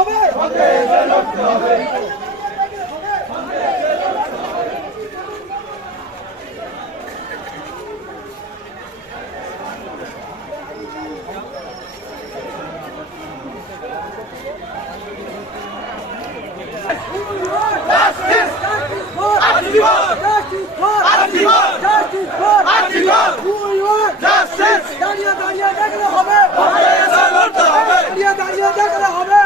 হবে Justice! Justice! Justice! Justice! দাঁড়িয়ে দাঁড়িয়ে দেখলে হবে। দাঁড়িয়ে দাঁড়িয়ে দেখলে হবে।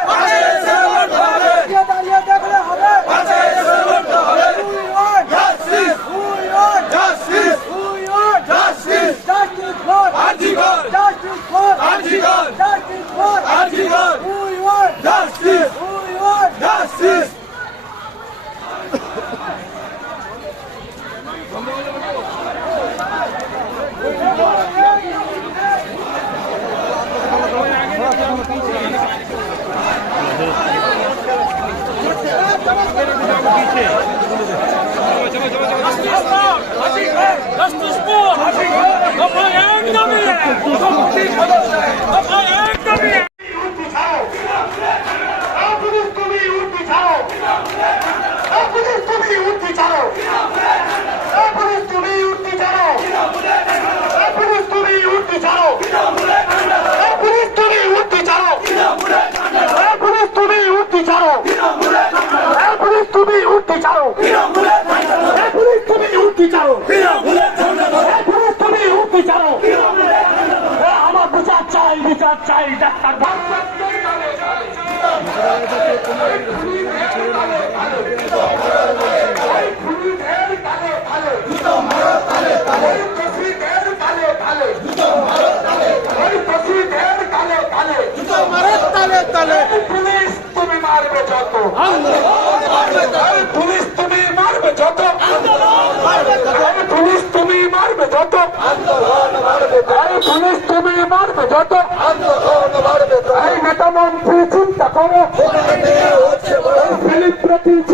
উঠতে চাও। তুমি উঠতে চাও। পুলিশ তুমি উঠতে চাও। পুলিশ তুমি উঠতে চাও। তুমি উঠতে চাও। তুমি উঠতে চাও। আমার বিচার চাই বিচার চাই, ডাক্তার চিন্তা করো। প্রতি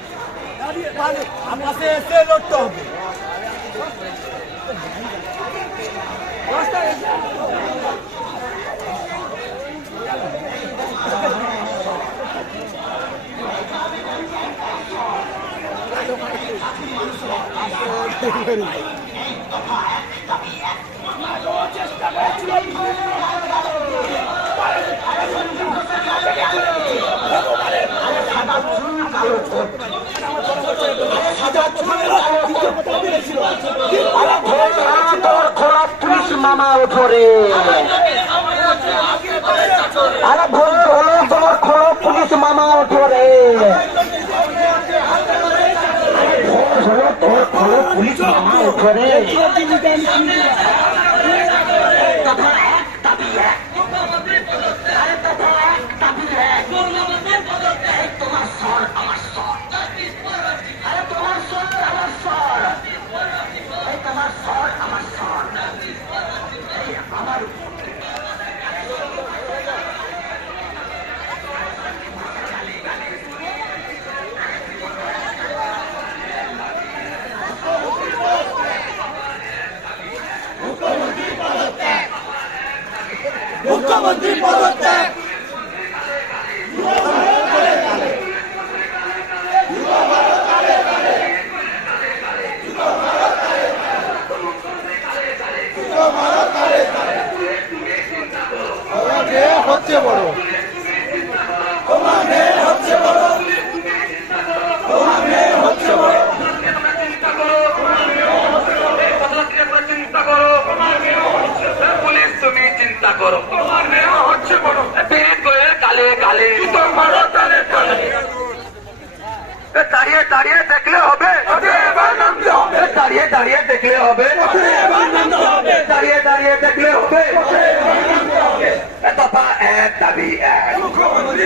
এসে লড়তে হবে চেষ্টা করেছিলাম মামা উপরে আরে ভোর হলো তোমার খোলো পুলিশ মামা উপরে পুলিশ মামা তোমার সরকার বড় তোমার নেওয়া হচ্ছে বড় পিড়িত গয়ে কালে কালে জুতো মারো তালে তালে। দাঁড়িয়ে দাঁড়িয়ে দেখলে হবে। দাঁড়িয়ে দাঁড়িয়ে দেখলে হবে। দাঁড়িয়ে দাঁড়িয়ে দেখলে হবে। দাদা এক দাবি এক। মুখ্যমন্ত্রী